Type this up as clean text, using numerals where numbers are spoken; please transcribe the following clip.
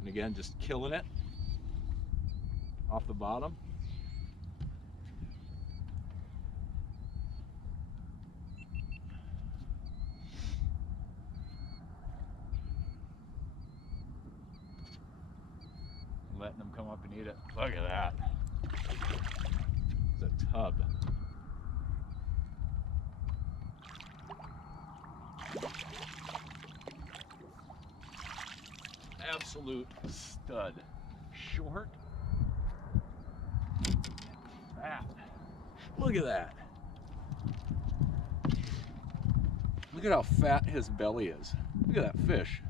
And again, just killing it off the bottom. Letting them come up and eat it. Look at that. It's a tub. Absolute stud. Short. Fat. Look at that. Look at how fat his belly is. Look at that fish.